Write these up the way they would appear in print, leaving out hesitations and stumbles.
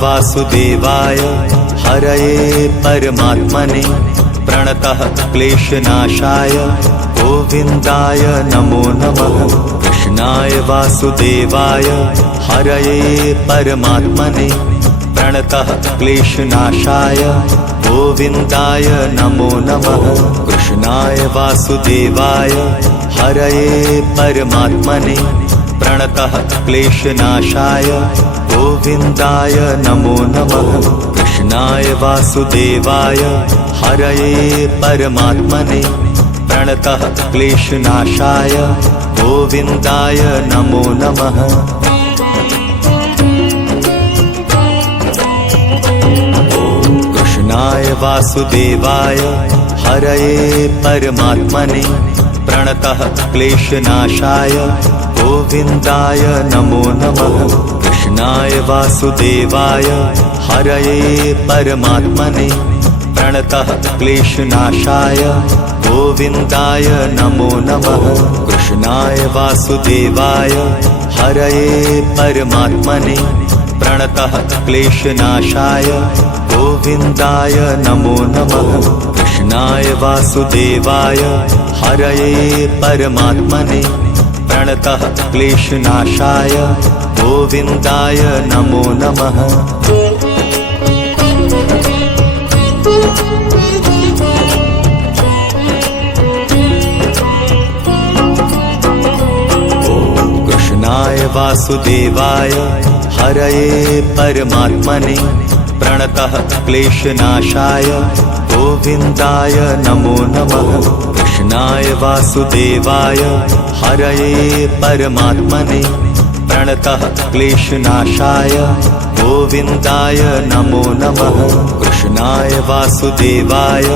वासुदेवाय हरये परमात्मने प्रणतः क्लेशनाशाय गोविन्दाय नमो नमः। कृष्णाय वासुदेवाय हरये परमात्मने प्रणतः क्लेशनाशाय गोविन्दाय नमो नमः। कृष्णाय वासुदेवाय हरये परमात्मने प्रणतः क्लेशनाशाय गोविन्दाय नमो नमः। कृष्णाय वासुदेवाय हरये परमात्मने प्रणतः क्लेशनाशाय गोविन्दाय नमो नमः। कृष्णाय वासुदेवाय हरये परमात्मने प्रणतः क्लेशनाशाय गोविन्दाय नमो नमः। कृष्णाय वासुदेवाय हरये परमात्मने प्रणतः क्लेशनाशाय गोविन्दाय नमो नमः। कृष्णाय वासुदेवाय हरये परमात्मने प्रणतः क्लेशनाशाय गोविन्दाय नमो नमः। कृष्णाय वासुदेवाय हरये परमात्मने प्रणतः क्लेशनाशाय गोविन्दाय नमो नमः। कृष्णाय वासुदेवाय हरये परमात्मने प्रणतः क्लेशनाशाय गोविन्दाय नमो नमः। कृष्णाय वासुदेवाय हरये परमात्मने प्रणतः क्लेशनाशाय गोविन्दाय नमो नमः। कृष्णाय वासुदेवाय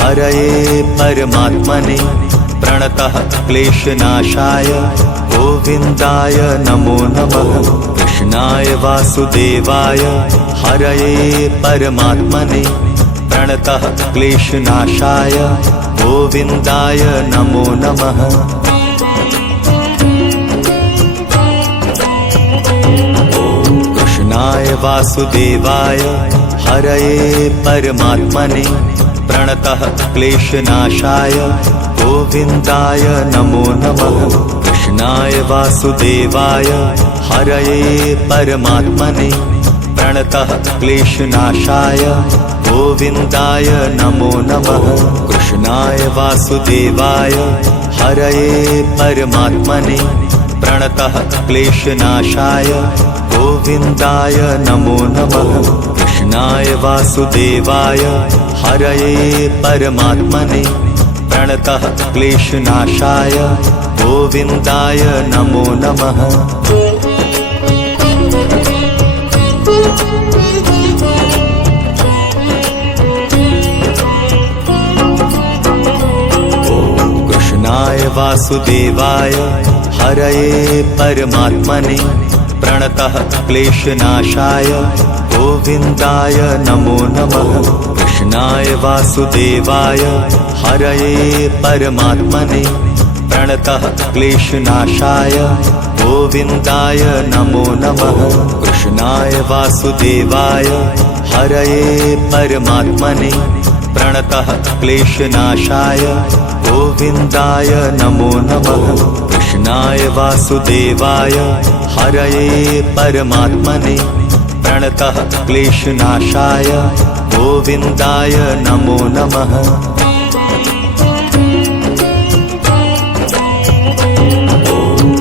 हरये परमात्मने प्रणतः क्लेशनाशाय गोविन्दाय नमो नमः। कृष्णाय वासुदेवाय हरये परमात्मने प्रणतः क्लेशनाशाय गोविन्दाय नमो नमः। कृष्णाय वासुदेवाय हरये परमात्मने प्रणतः क्लेशनाशाय गोविन्दाय नमो नमः। कृष्णाय वासुदेवाय हरये परमात्मने प्रणतः क्लेशनाशाय गोविन्दाय नमो नमः। कृष्णाय वासुदेवाय हरये परमात्मने प्रणतः क्लेशनाशाय गोविन्दाय नमो नमः। कृष्णाय वासुदेवाय हरये परमात्मने प्रणतः क्लेशनाशाय गोविन्दाय नमो नमः। कृष्णाय वासुदेवाय हरये परमात्मने प्रणतः क्लेशनाशाय गोविन्दाय नमो नमः। कृष्णाय वासुदेवाय हरये परमात्मने प्रणतः क्लेशनाशाय गोविन्दाय नमो नमः। कृष्णाय वासुदेवाय हरये परमात्मने प्रणतः क्लेशनाशाय गोविन्दाय नमो नमः। कृष्णाय वासुदेवाय हरये परमात्मने प्रणतः क्लेशनाशाय गोविन्दाय नमो नमः।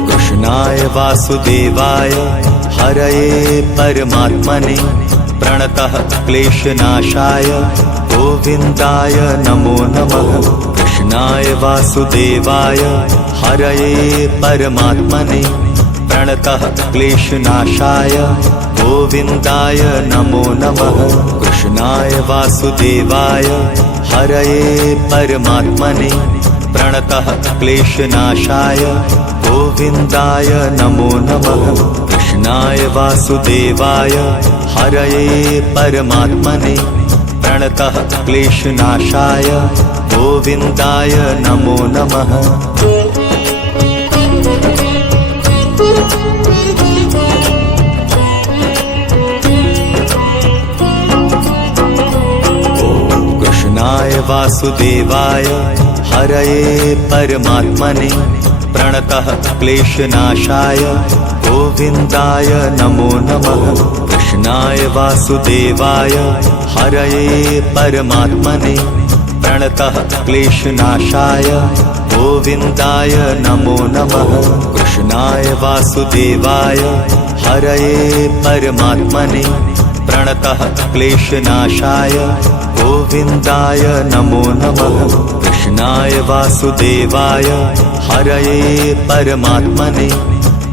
कृष्णाय वासुदेवाय हरये परमात्मने प्रणतः क्लेशनाशाय गोविन्दाय नमो नमः। कृष्णाय वासुदेवाय हरये परमात्मने प्रणतः क्लेशनाशाय गोविन्दाय नमो नमः। कृष्णाय वासुदेवाय हरये परमात्मने प्रणतः क्लेशनाशाय गोविन्दाय नमो नमः। कृष्णाय वासुदेवाय हरये परमात्मने प्रणतः क्लेशनाशाय गोविन्दाय नमो नमः। कृष्णाय वासुदेवाय हरये परमात्मने प्रणतः क्लेशनाशाय गोविन्दाय नमो नमः। कृष्णाय वासुदेवाय हरये परमात्मने प्रणतः क्लेशनाशाय गोविन्दाय नमो नमः। कृष्णाय वासुदेवाय हरये परमात्मने प्रणतः क्लेशनाशाय गोविन्दाय नमो नमः। कृष्णाय वासुदेवाय हरये परमात्मने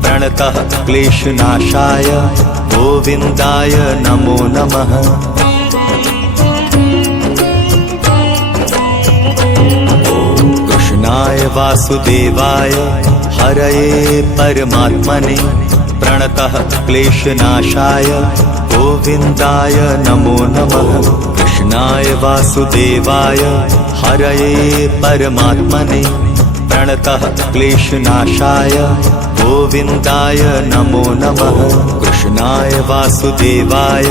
प्रणतः क्लेशनाशाय गोविन्दाय नमो नमः। कृष्णाय वासुदेवाय हरये परमात्मने प्रणतः क्लेशनाशाय गोविन्दाय नमो नमः। कृष्णाय वासुदेवाय हरये परमात्मने प्रणतः क्लेशनाशाय गोविन्दाय नमो नमः। कृष्णाय वासुदेवाय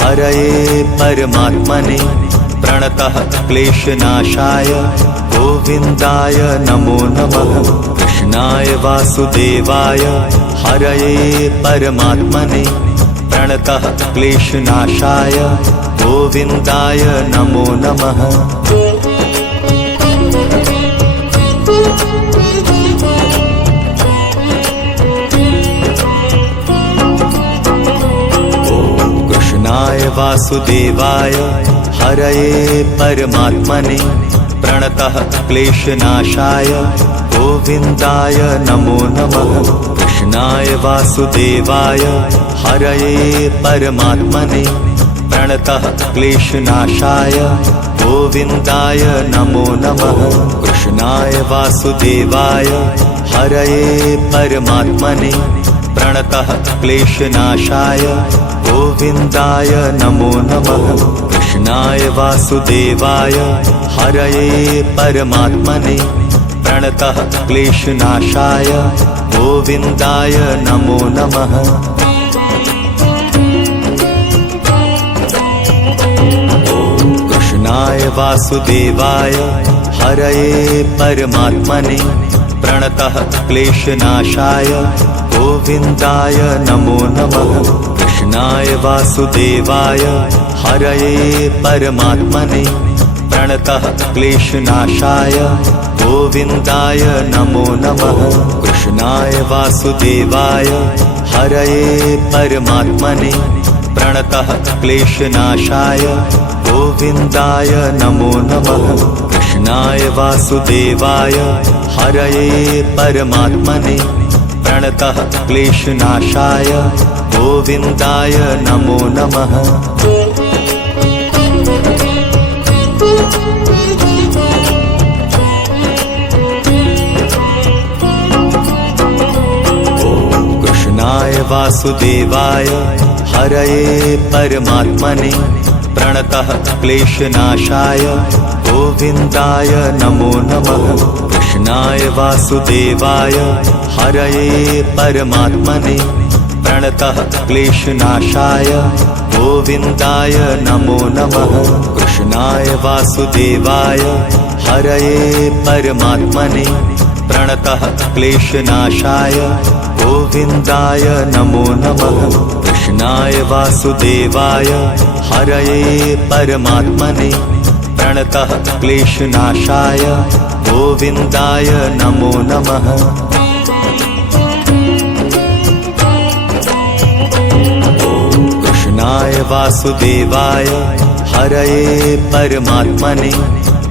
हरये परमात्मने प्रणतः क्लेशनाशाय गोविन्दाय नमो नमः। कृष्णाय वासुदेवाय हरये परमात्मने प्रणतः क्लेशनाशाय गोविन्दाय नमो नमः। कृष्णाय वासुदेवाय हरये परमात्मने प्रणतः क्लेशनाशाय गोविन्दाय नमो नमः। कृष्णाय वासुदेवाय हरये परमात्मने प्रणतः क्लेशनाशाय गोविन्दाय नमो नमः। कृष्णाय वासुदेवाय हरये परमात्मने प्रणतः क्लेशनाशाय गोविन्दाय नमो नमः। कृष्णाय वासुदेवाय हरये परमात्मने प्रणतः क्लेशनाशाय गोविन्दाय नमो नमः। कृष्णाय वासुदेवाय हरये परमात्मने प्रणतः क्लेशनाशाय गोविन्दाय नमो नमः। कृष्णाय वासुदेवाय हरये परमात्मने प्रणतः क्लेशनाशाय गोविन्दाय नमो नमः। कृष्णाय वासुदेवाय हरये परमात्मने प्रणतः क्लेशनाशाय गोविन्दाय नमो नमः। कृष्णाय वासुदेवाय हरये परमात्मने प्रणतः क्लेशनाशाय गोविन्दाय नमो नमः। कृष्णाय वासुदेवाय हरये परमात्मने प्रणतः क्लेशनाशाय गोविन्दाय नमो नमः। कृष्णाय वासुदेवाय हरये परमात्मने प्रणतः क्लेशनाशाय गोविन्दाय नमो नमः। कृष्णाय वासुदेवाय हरये परमात्मने प्रणतः क्लेशनाशाय गोविन्दाय नमो नमः। कृष्णाय वासुदेवाय हरये परमात्मने प्रणतः क्लेशनाशाय गोविन्दाय नमो नमः। कृष्णाय वासुदेवाय हरये परमात्मने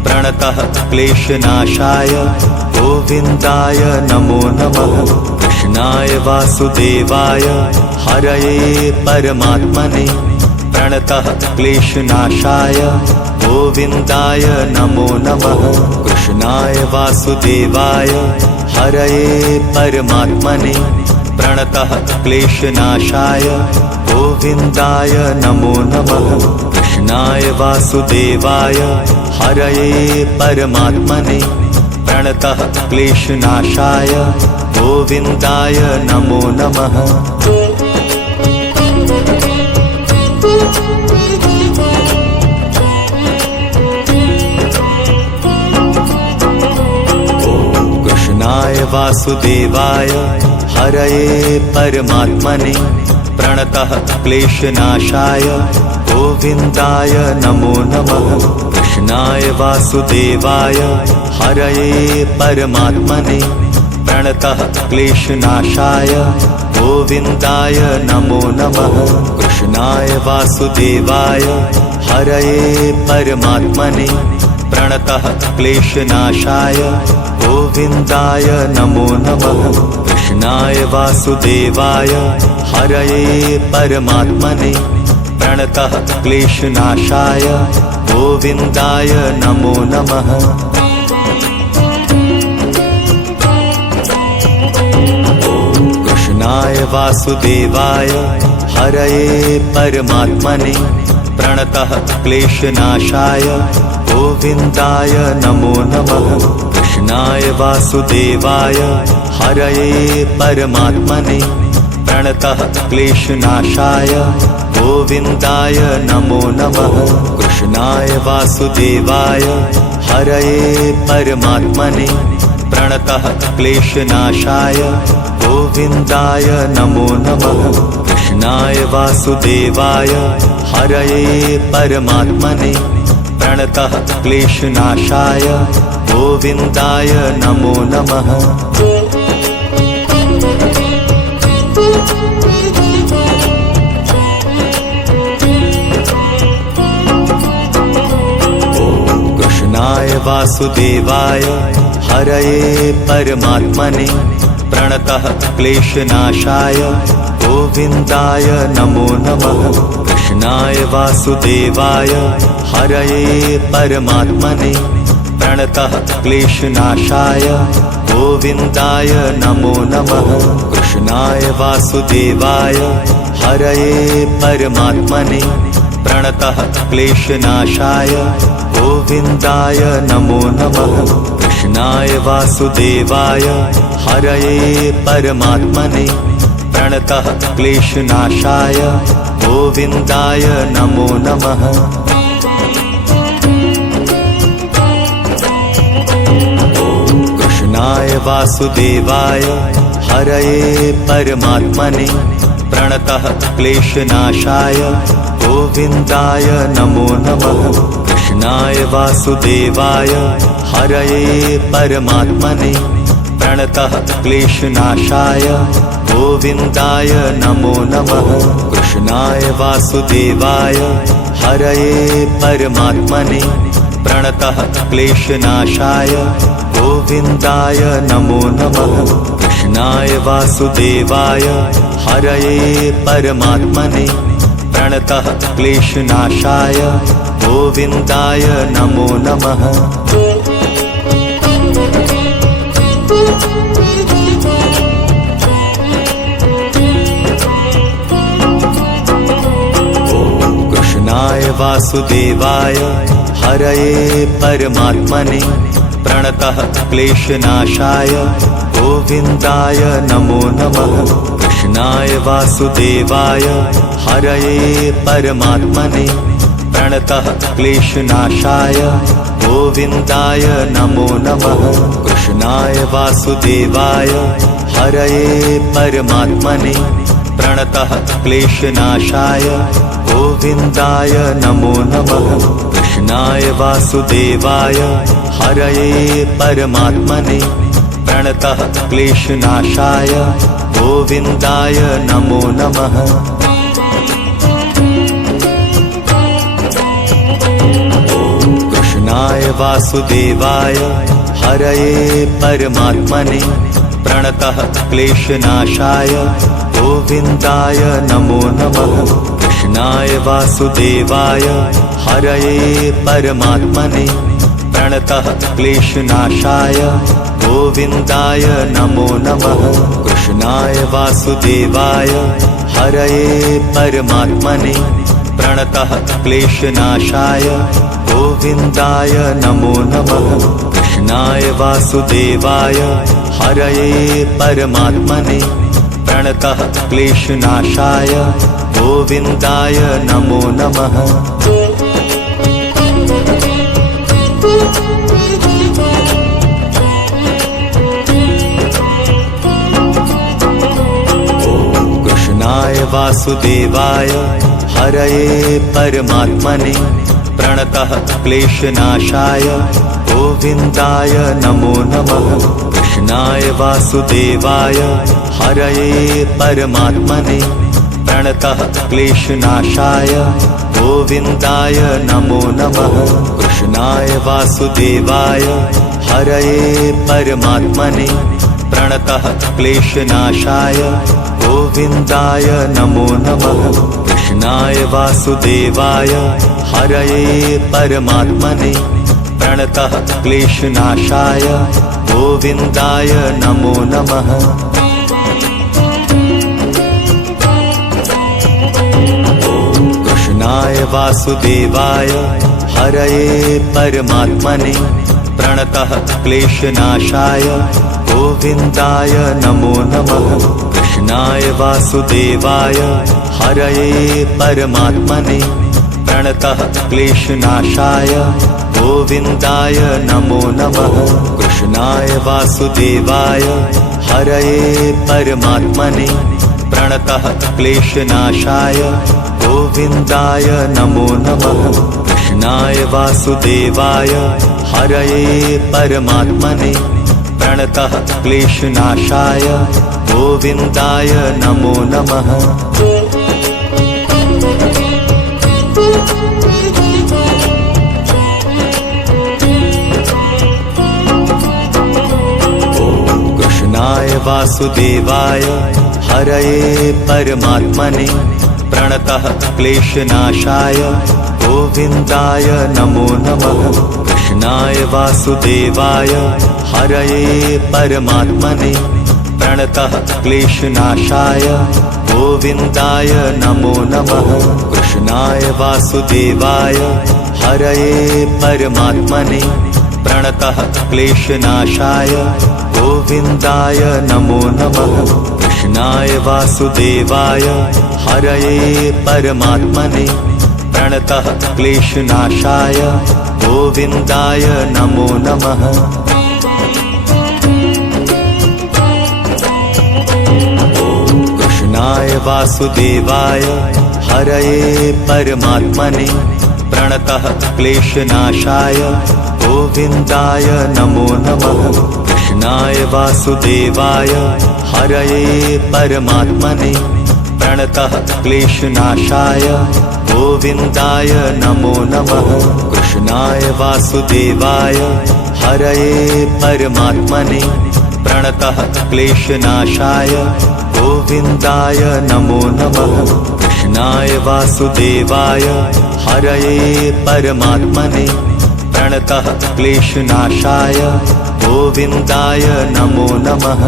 प्रणतः क्लेशनाशाय गोविन्दाय नमो नमः। कृष्णाय वासुदेवाय हरये परमात्मने प्रणतः क्लेशनाशाय गोविन्दाय नमो नमः। कृष्णाय वासुदेवाय हरये परमात्मने प्रणतः क्लेशनाशाय गोविन्दाय नमो नमः। कृष्णाय वासुदेवाय हरये परमात्मने प्रणतः क्लेशनाशाय गोविन्दाय नमो नमः। कृष्णाय वासुदेवाय हरये परमात्मने प्रणतः क्लेशनाशाय गोविन्दाय नमो नमः। कृष्णाय वासुदेवाय हरये परमात्मने प्रणतः क्लेशनाशाय गोविन्दाय नमो नमः। कृष्णाय वासुदेवाय हरये परमात्मने प्रणतः क्लेशनाशाय गोविन्दाय नमो नमः। कृष्णाय वासुदेवाय हरये परमात्मने प्रणतः क्लेशनाशाय गोविन्दाय नमो नमः। कृष्णाय वासुदेवाय हरये परमात्मने प्रणतः क्लेशनाशाय गोविन्दाय नमो नमः। कृष्णाय वासुदेवाय हरये परमात्मने प्रणतः क्लेशनाशाय गोविन्दाय नमो नमः। कृष्णाय वासुदेवाय हरये परमात्मने प्रणतः क्लेशनाशाय गोविन्दाय नमो नमः। कृष्णाय वासुदेवाय हरये परमात्मने प्रणतः क्लेशनाशाय गोविन्दाय नमो नमः। कृष्णाय वासुदेवाय हरये परमात्मने प्रणतः क्लेशनाशाय गोविन्दाय नमो नमः। कृष्णाय वासुदेवाय हरये परमात्मने प्रणतः क्लेशनाशाय गोविन्दाय नमो नमः। कृष्णाय वासुदेवाय हरये परमात्मने प्रणतः क्लेशनाशाय गोविन्दाय नमो नमः। कृष्णाय वासुदेवाय हरये परमात्मने प्रणतः क्लेशनाशाय गोविन्दाय नमो नमः। कृष्णाय वासुदेवाय हरये परमात्मने प्रणतः क्लेशनाशाय गोविन्दाय नमो नमः। कृष्णाय वासुदेवाय हरये परमात्मने प्रणतः क्लेशनाशाय गोविन्दाय नमो नमः। कृष्णाय वासुदेवाय हरये परमात्मने प्रणतः क्लेशनाशाय गोविन्दाय नमो नमः। कृष्णाय वासुदेवाय हरये परमात्मने प्रणतः क्लेशनाशाय गोविन्दाय नमो नमः। कृष्णाय वासुदेवाय हरये परमात्मने प्रणतः क्लेशनाशाय गोविन्दाय नमो नमः। कृष्णाय वासुदेवाय हरये परमात्मने प्रणतः क्लेशनाशाय गोविन्दाय नमो नमः। कृष्णाय वासुदेवाय हरये परमात्मने प्रणतः क्लेशनाशाय गोविन्दाय नमो नमः। कृष्णाय वासुदेवाय हरये परमात्मने प्रणतः क्लेशनाशाय गोविन्दाय नमो नमः। कृष्णाय वासुदेवाय हरये परमात्मने प्रणतः क्लेशनाशाय गोविन्दाय नमो नमः। कृष्णाय वासुदेवाय हरये परमात्मने प्रणतः क्लेशनाशाय गोविन्दाय नमो नमः। कृष्णाय वासुदेवाय हरये परमात्मने प्रणतः क्लेशनाशाय गोविन्दाय नमो नमः। कृष्णाय वासुदेवाय हरये परमात्मने प्रणतः क्लेशनाशाय गोविन्दाय नमो नमः। कृष्णाय वासुदेवाय हरये परमात्मने प्रणतः क्लेशनाशाय गोविन्दाय नमो नमः। कृष्णाय वासुदेवाय हरये परमात्मने प्रणतः क्लेशनाशाय गोविन्दाय नमो नमः। कृष्णाय वासुदेवाय हरये परमात्मने प्रणतः क्लेशनाशाय गोविन्दाय नमो नमः। कृष्णाय वासुदेवाय हरये परमात्मने प्रणतः क्लेशनाशाय गोविन्दाय नमो नमः। कृष्णाय वासुदेवाय हरये परमात्मने प्रणतः क्लेशनाशाय गोविन्दाय नमो नमः। कृष्णाय वासुदेवाय हरये परमात्मने प्रणतः क्लेशनाशाय गोविन्दाय नमो नमः। कृष्णाय वासुदेवाय हरये परमात्मने प्रणतः क्लेशनाशाय गोविन्दाय नमो नमः। कृष्णाय वासुदेवाय हरये परमात्मने प्रणतः क्लेशनाशाय गोविन्दाय नमो नमः। कृष्णाय वासुदेवाय हरये परमात्मने प्रणतः क्लेशनाशाय गोविन्दाय नमो नमः। कृष्णाय वासुदेवाय हरये परमात्मने प्रणतः क्लेशनाशाय गोविन्दाय नमो नमः। कृष्णाय वासुदेवाय हरये परमात्मने प्रणतः क्लेशनाशाय गोविन्दाय नमो नमः। कृष्णाय वासुदेवाय हरये परमात्मने प्रणतः क्लेशनाशाय गोविन्दाय नमो नमः। कृष्णाय वासुदेवाय हरये परमात्मने प्रणतः क्लेशनाशाय गोविन्दाय नमो नमः। कृष्णाय वासुदेवाय हरये परमात्मने प्रणतः क्लेशनाशाय गोविन्दाय नमो नमः। कृष्णाय वासुदेवाय हरये परमात्मने प्रणतः क्लेशनाशाय गोविन्दाय नमो नमः। कृष्णाय वासुदेवाय हरये परमात्मने प्रणतः क्लेशनाशाय गोविन्दाय नमो नमः।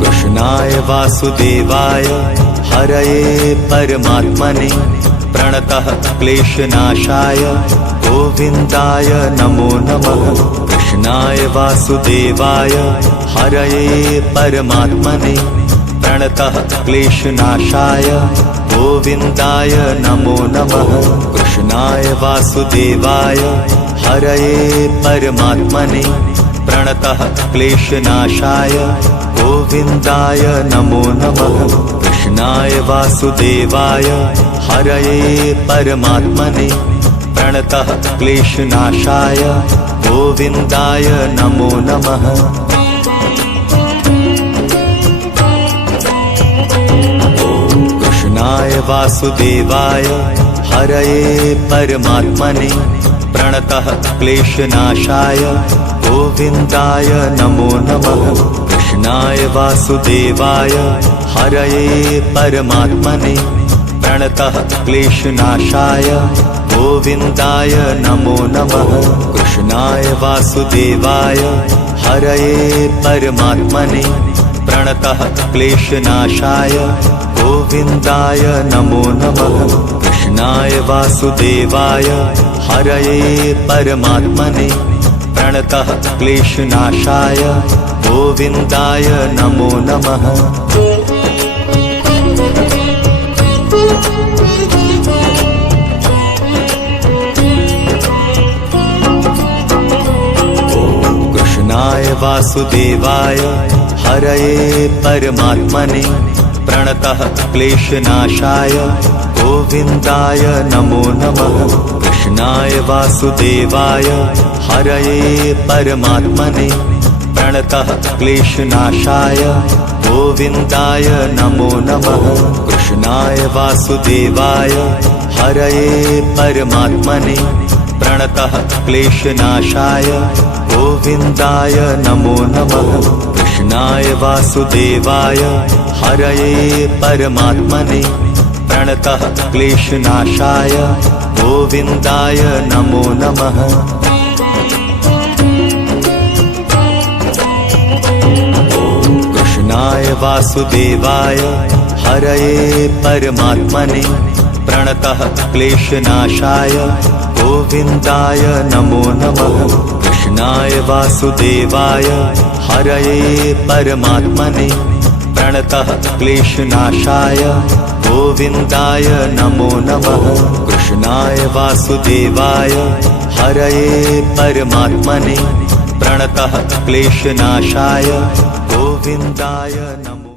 कृष्णाय वासुदेवाय हरये परमात्मने प्रणतः क्लेशनाशाय गोविन्दाय नमो नमः। कृष्णाय वासुदेवाय हरये परमात्मने प्रणतः क्लेशनाशाय गोविन्दाय नमो नमः। कृष्णाय वासुदेवाय हरये परमात्मने प्रणतः क्लेशनाशाय गोविन्दाय नमो नमः। कृष्णाय वासुदेवाय हरये परमात्मने प्रणतः क्लेशनाशाय गोविन्दाय नमो नमः। कृष्णाय वासुदेवाय हरये परमात्मने प्रणतः क्लेशनाशाय गोविन्दाय नमो नमः। कृष्णाय वासुदेवाय हरये परमात्मने प्रणतः क्लेशनाशाय गोविन्दाय नमो नमः। कृष्णाय वासुदेवाय हरये परमात्मने प्रणतः क्लेशनाशाय गोविन्दाय नमो नमः। कृष्णाय वासुदेवाय हरये परमात्मने प्रणतः क्लेशनाशाय गोविन्दाय नमो नमः। कृष्णाय वासुदेवाय हरये परमात्मने प्रणतः क्लेशनाशाय गोविन्दाय नमो नमः। कृष्णाय वासुदेवाय हरये परमात्मने प्रणतः क्लेशनाशाय गोविन्दाय नमो नमः। कृष्णाय वासुदेवाय हरये परमात्मने प्रणतः क्लेशनाशाय गोविन्दाय नमो नमः। कृष्णाय वासुदेवाय हरये परमात्मने प्रणतः क्लेशनाशाय गोविन्दाय नमो नमः। कृष्णाय वासुदेवाय हरये परमात्मने प्रणतः क्लेशनाशाय गोविन्दाय नमो नमः। कृष्णाय वासुदेवाय हरये परमात्मने प्रणतः क्लेशनाशाय गोविन्दाय नमो नमः। कृष्णाय वासुदेवाय हरये परमात्मने प्रणतः क्लेशनाशाय गोविन्दाय नमो